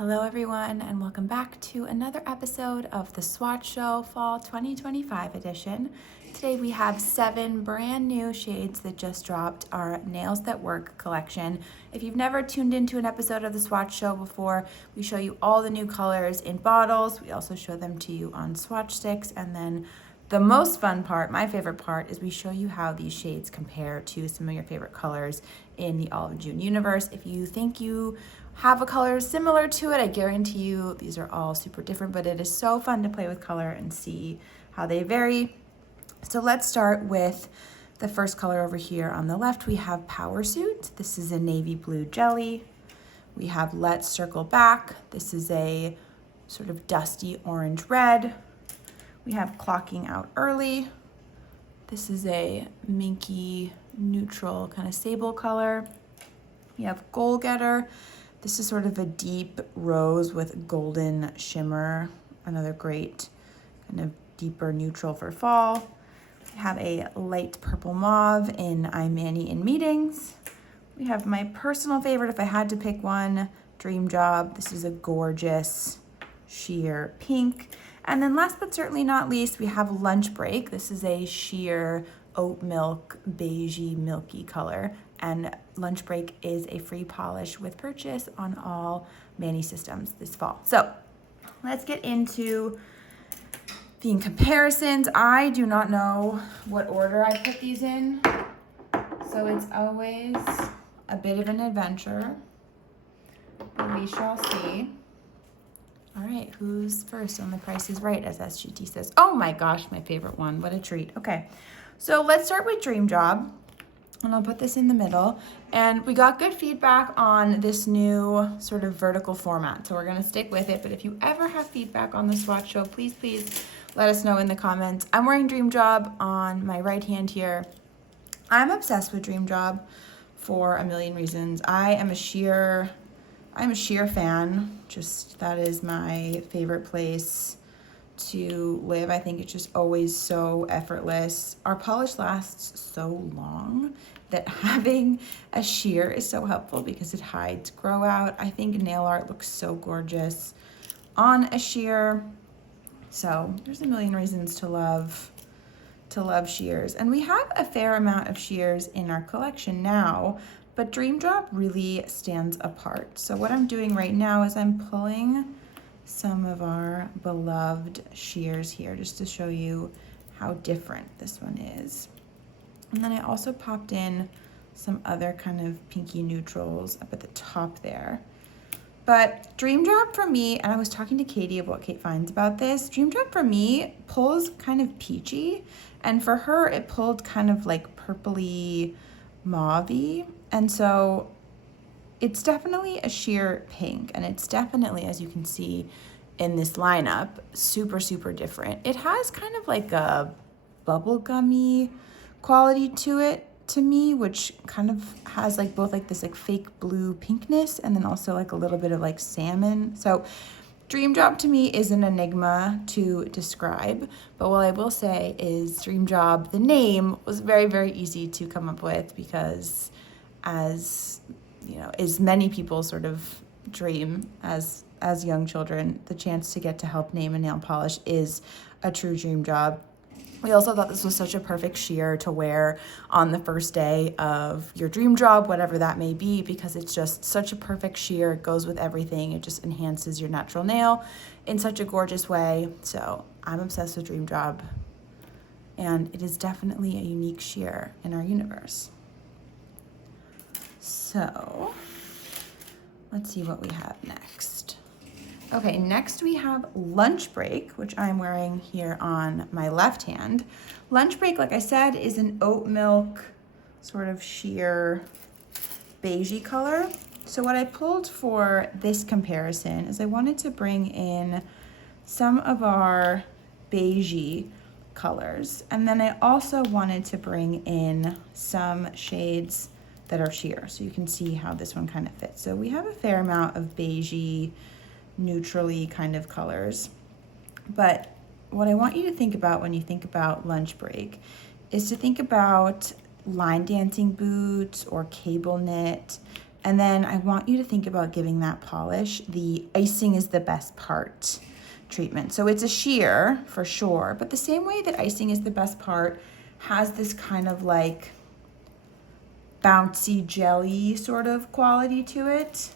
Hello everyone, and welcome back to another episode of the Swatch Show Fall 2025 edition. Today we have 7 brand new shades that just dropped our Nails That Work collection. If you've never tuned into an episode of the Swatch Show before, we show you all the new colors in bottles. We also show them to you on swatch sticks, and then the most fun part, my favorite part, is we show you how these shades compare to some of your favorite colors in the Olive and June universe. If you think you have a color similar to it, I guarantee you these are all super different, but it is so fun to play with color and see how they vary. So let's start with the first color over here on the left. We have Power Suit. This is a navy blue jelly. We have Let's Circle Back. This is a sort of dusty orange red. We have Clocking Out Early. This is a minky neutral kind of sable color. We have Goal Getter. This is sort of a deep rose with golden shimmer. Another great kind of deeper neutral for fall. We have a light purple mauve in I'm Annie in Meetings. We have my personal favorite, if I had to pick one, Dream Job. This is a gorgeous sheer pink. And then last but certainly not least, we have Lunch Break. This is a sheer oat milk, beigey, milky color. And Lunch Break is a free polish with purchase on all Mani systems this fall. So let's get into the comparisons. I do not know what order I put these in, so it's always a bit of an adventure, but we shall see. All right, who's first on The Price is Right, as SGT says? Oh my gosh, my favorite one. What a treat. Okay, so let's start with Dream Job, and I'll put this in the middle. And we got good feedback on this new sort of vertical format, so we're gonna stick with it. But if you ever have feedback on the Swatch Show, please let us know in the comments. I'm wearing Dream Job on my right hand here. I'm obsessed with Dream Job for a million reasons. I'm a sheer fan. Just that is my favorite place to live. I think it's just always so effortless. Our polish lasts so long that having a sheer is so helpful because it hides grow out. I think nail art looks so gorgeous on a sheer. So there's a million reasons to love sheers. And we have a fair amount of sheers in our collection now, but Dream Job really stands apart. So what I'm doing right now is I'm pulling some of our beloved sheers here just to show you how different this one is. And then I also popped in some other kind of pinky neutrals up at the top there. But Dream Job for me, and I was talking to Katie of What Kate Finds about this, Dream Job for me pulls kind of peachy, and for her it pulled kind of like purpley mauve-y. And so it's definitely a sheer pink, and it's definitely, as you can see in this lineup, super, super different. It has kind of like a bubblegummy quality to it to me, which kind of has like both like this like fake blue pinkness and then also like a little bit of like salmon. So Dream Job to me is an enigma to describe, but what I will say is Dream Job, the name, was very, very easy to come up with because, as you know, as many people sort of dream as young children, the chance to get to help name a nail polish is a true dream job. We also thought this was such a perfect sheer to wear on the first day of your dream job, whatever that may be, because it's just such a perfect sheer. It goes with everything. It just enhances your natural nail in such a gorgeous way. So I'm obsessed with Dream Job, and it is definitely a unique sheer in our universe. So let's see what we have next. Okay, next we have Lunch Break, which I'm wearing here on my left hand. Lunch Break, like I said, is an oat milk sort of sheer beigey color. So what I pulled for this comparison is I wanted to bring in some of our beigey colors, and then I also wanted to bring in some shades that are sheer, so you can see how this one kind of fits. So we have a fair amount of beigey, neutrally kind of colors, but what I want you to think about when you think about Lunch Break is to think about line dancing boots or cable knit And then I want you to think about giving that polish the icing is the best part treatment. So it's a sheer for sure, but the same way that icing is the best part has this kind of like bouncy jelly sort of quality to it,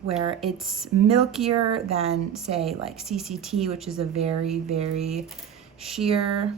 where it's milkier than say like CCT, which is a very, very sheer,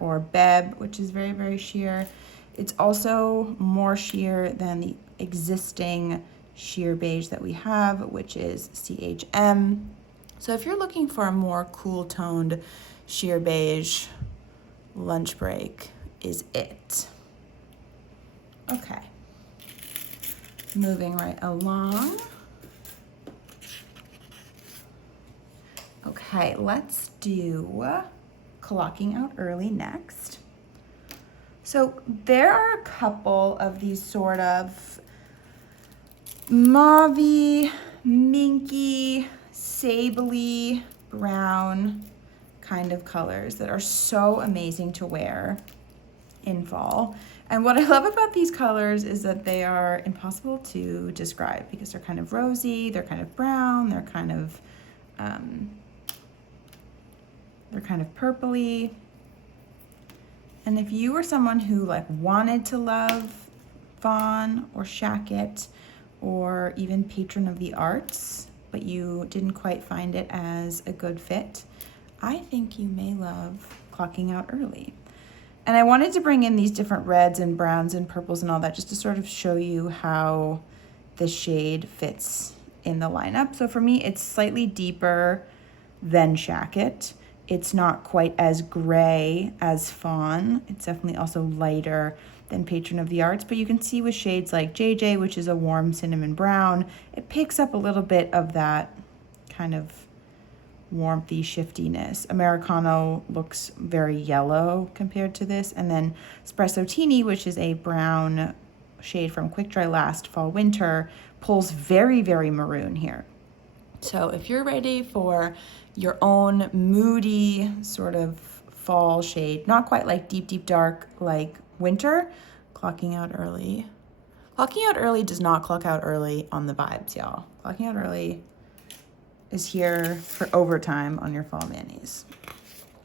or Beb, which is very, very sheer. It's also more sheer than the existing sheer beige that we have, which is CHM. So if you're looking for a more cool toned sheer beige, Lunch Break is it. Okay, moving right along. Okay, let's do Clocking Out Early next. So there are a couple of these sort of mauve-y, minky, sable-y, brown kind of colors that are so amazing to wear in fall. And what I love about these colors is that they are impossible to describe because they're kind of rosy, they're kind of brown, they're kind of purpley. And if you were someone who like wanted to love fawn or shacket or even patron of the arts, but you didn't quite find it as a good fit, I think you may love Clocking Out Early. And I wanted to bring in these different reds and browns and purples and all that just to sort of show you how the shade fits in the lineup. So for me, it's slightly deeper than shacket. It's not quite as gray as fawn. It's definitely also lighter than Patron of the Arts, but you can see with shades like JJ, which is a warm cinnamon brown, it picks up a little bit of that kind of warmthy shiftiness. Americano looks very yellow compared to this, and then Espresso-Tini, which is a brown shade from Quick Dry Last Fall Winter, pulls very, very maroon here. So if you're ready for your own moody sort of fall shade, not quite like deep, deep dark like winter, Clocking Out Early. Clocking Out Early does not clock out early on the vibes, y'all. Clocking Out Early is here for overtime on your fall manis.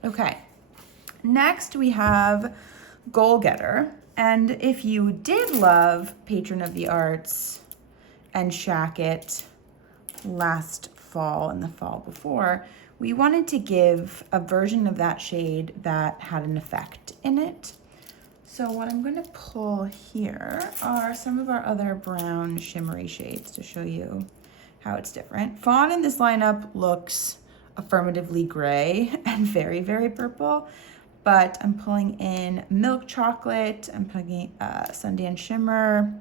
Okay, next we have Goal Getter. And if you did love Patron of the Arts and Shacket last fall and the fall before, we wanted to give a version of that shade that had an effect in it. So what I'm going to pull here are some of our other brown shimmery shades to show you how it's different. Fawn in this lineup looks affirmatively gray and very, very purple, but I'm pulling in Milk Chocolate, I'm pulling Sundance Shimmer.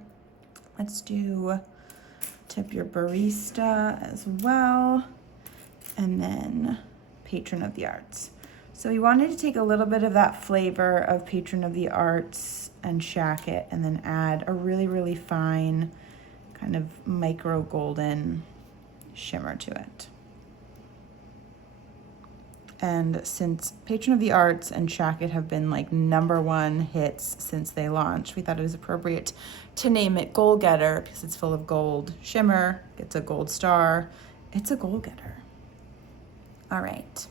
Let's do Tip Your Barista as well, and then Patron of the Arts. So we wanted to take a little bit of that flavor of Patron of the Arts and Shacket and then add a really, really fine kind of micro golden shimmer to it. And since Patron of the Arts and Shacket have been like #1 hits since they launched, we thought it was appropriate to name it Goal Getter because it's full of gold shimmer, it's a gold star, it's a goal getter. All right.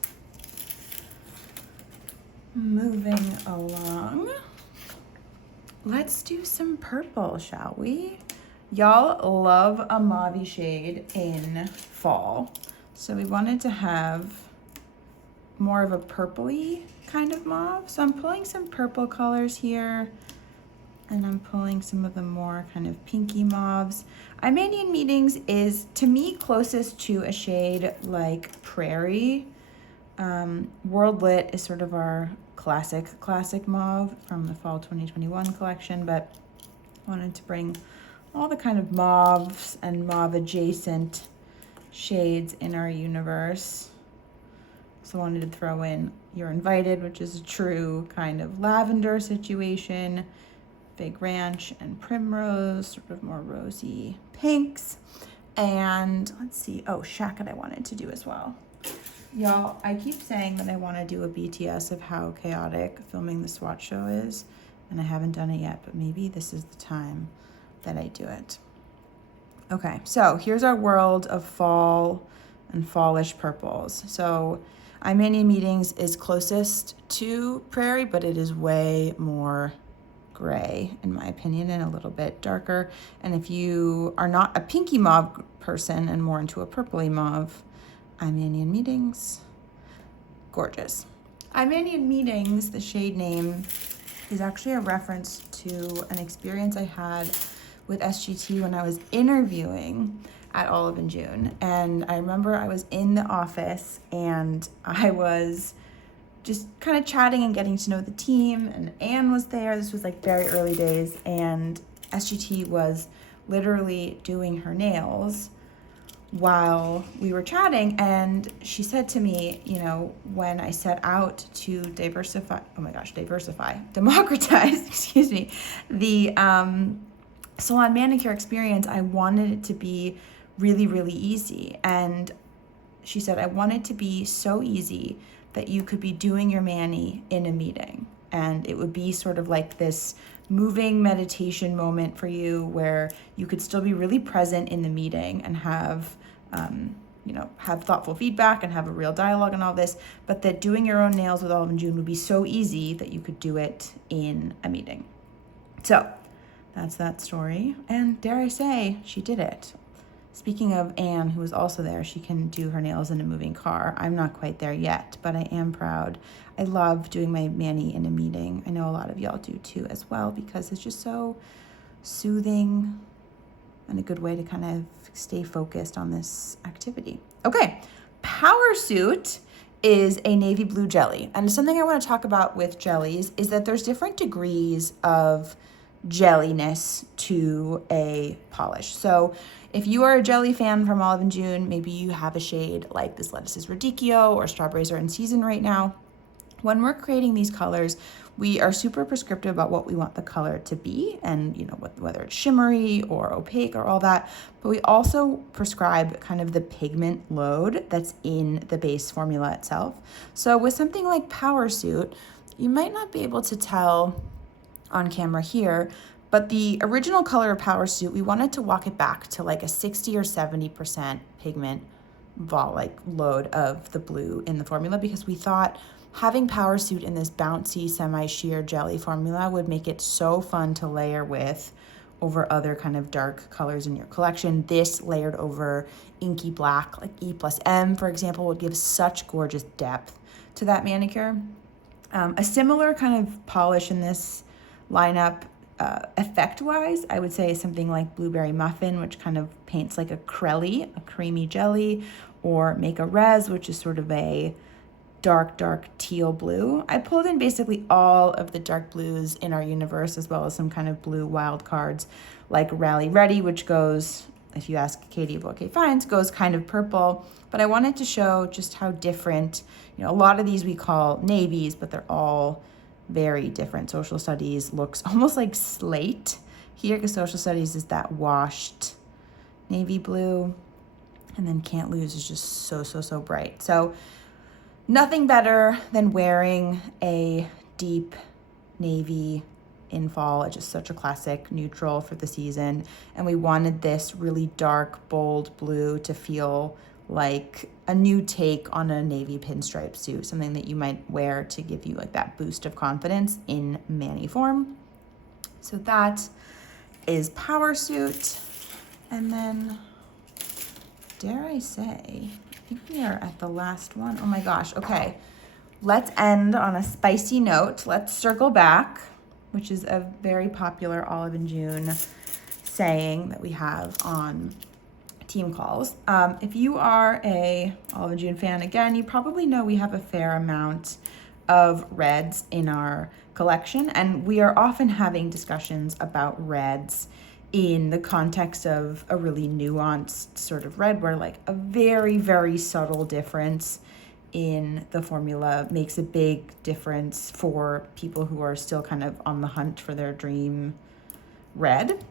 Moving along. Let's do some purple, shall we? Y'all love a mauve shade in fall. So we wanted to have more of a purpley kind of mauve. So I'm pulling some purple colors here, and I'm pulling some of the more kind of pinky mauves. I Made in Meetings is, to me, closest to a shade like Prairie. World Lit is sort of our classic mauve from the fall 2021 collection, but I wanted to bring all the kind of mauves and mauve adjacent shades in our universe. So I wanted to throw in You're Invited, which is a true kind of lavender situation, Big Ranch and Primrose, sort of more rosy pinks. And let's see, oh, Shacket I wanted to do as well. Y'all, I keep saying that I want to do a BTS of how chaotic filming the Swatch show is, and I haven't done it yet, but maybe this is the time. that I do it. Okay, so here's our world of fall and fallish purples. So I Mania Meetings is closest to Prairie, but it is way more gray in my opinion and a little bit darker. And if you are not a pinky mauve person and more into a purpley mauve, I Mania Meetings, gorgeous. I Mania Meetings, the shade name, is actually a reference to an experience I had with SGT when I was interviewing at Olive and June. And I remember I was in the office and I was just kind of chatting and getting to know the team, and Anne was there. This was like very early days, and SGT was literally doing her nails while we were chatting, and she said to me, you know, when I set out to democratize, excuse me, the salon manicure experience, I wanted it to be really, really easy. And she said, I want it to be so easy that you could be doing your mani in a meeting. And it would be sort of like this moving meditation moment for you where you could still be really present in the meeting and have, have thoughtful feedback and have a real dialogue and all this, but that doing your own nails with Olive and June would be so easy that you could do it in a meeting. So that's that story. And dare I say, she did it. Speaking of Anne, who was also there, she can do her nails in a moving car. I'm not quite there yet, but I am proud. I love doing my mani in a meeting. I know a lot of y'all do too as well, because it's just so soothing and a good way to kind of stay focused on this activity. Okay, Power Suit is a navy blue jelly. And something I want to talk about with jellies is that there's different degrees of jelliness to a polish. So if you are a jelly fan from Olive and June, maybe you have a shade like this Lettuce is Radicchio or Strawberries are in season right now. When we're creating these colors, we are super prescriptive about what we want the color to be, and whether it's shimmery or opaque or all that, but we also prescribe kind of the pigment load that's in the base formula itself. So with something like Power Suit, you might not be able to tell on camera here, but the original color of Power Suit, we wanted to walk it back to like a 60 or 70% pigment load of the blue in the formula, because we thought having Power Suit in this bouncy semi-sheer jelly formula would make it so fun to layer with over other kind of dark colors in your collection. This layered over inky black, like E+M, for example, would give such gorgeous depth to that manicure. A similar kind of polish in this lineup, effect-wise, I would say something like Blueberry Muffin, which kind of paints like a creamy jelly, or Make a Res, which is sort of a dark teal blue. I pulled in basically all of the dark blues in our universe, as well as some kind of blue wild cards like Rally Ready, which goes, if you ask Katie of OK Finds, goes kind of purple. But I wanted to show just how different, a lot of these we call navies, but they're all very different. Social studies looks almost like slate here, because social studies is that washed navy blue, and then Can't Lose is just so bright. So nothing better than wearing a deep navy in fall. It's just such a classic neutral for the season. And we wanted this really dark, bold blue to feel like a new take on a navy pinstripe suit, something that you might wear to give you like that boost of confidence in mani form. So that is Power Suit. And then, dare I say, I think we are at the last one. Oh my gosh, okay. Let's end on a spicy note. Let's circle back, which is a very popular Olive and June saying that we have on team calls. If you are a Olive and June fan, again, you probably know we have a fair amount of reds in our collection, and we are often having discussions about reds in the context of a really nuanced sort of red, where like a very subtle difference in the formula makes a big difference for people who are still kind of on the hunt for their dream red.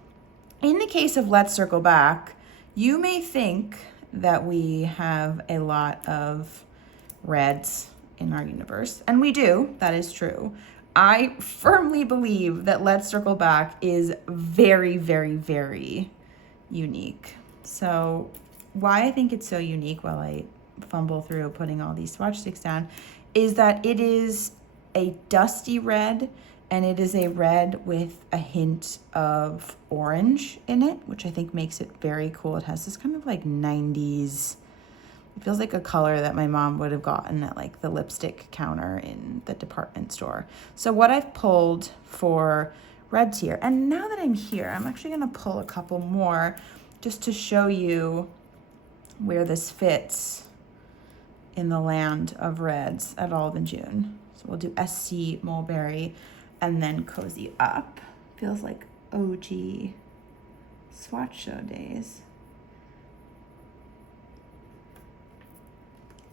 In the case of Let's Circle Back, you may think that we have a lot of reds in our universe, and we do, that is true. I firmly believe that Let's Circle Back is very, very, very unique. So why I think it's so unique while I fumble through putting all these swatch sticks down is that it is a dusty red, and it is a red with a hint of orange in it, which I think makes it very cool. It has this kind of like 90s, it feels like a color that my mom would have gotten at like the lipstick counter in the department store. So what I've pulled for reds here, and now that I'm here, I'm actually gonna pull a couple more just to show you where this fits in the land of reds at Olive and June. So we'll do SC Mulberry and then Cozy Up. Feels like OG Swatch Show days.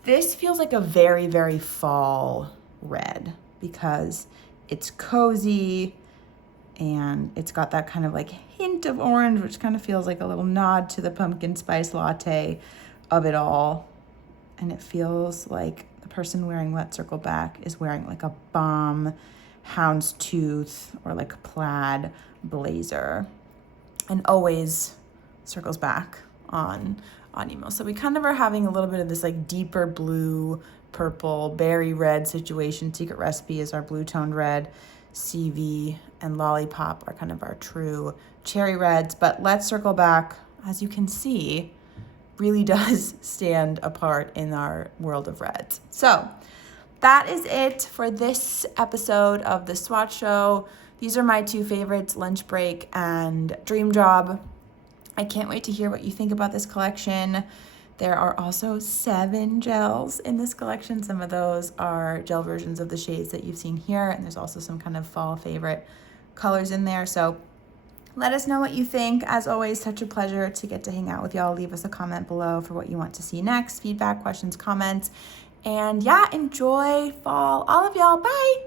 This feels like a very, very fall red because it's cozy and it's got that kind of like hint of orange, which kind of feels like a little nod to the pumpkin spice latte of it all. And it feels like the person wearing Let's Circle Back is wearing like a bomb houndstooth or like a plaid blazer, and always circles back on emo. So we kind of are having a little bit of this like deeper blue, purple, berry red situation. Secret Recipe is our blue toned red. CV and Lollipop are kind of our true cherry reds. But Let's Circle Back, as you can see, really does stand apart in our world of reds. So that is it for this episode of the Swatch Show. These are my two favorites, Lunch Break and Dream Job. I can't wait to hear what you think about this collection. There are also 7 gels in this collection. Some of those are gel versions of the shades that you've seen here, and there's also some kind of fall favorite colors in there. So let us know what you think. As always, such a pleasure to get to hang out with y'all. Leave us a comment below for what you want to see next, feedback, questions, comments. And yeah, enjoy fall. All of y'all, bye.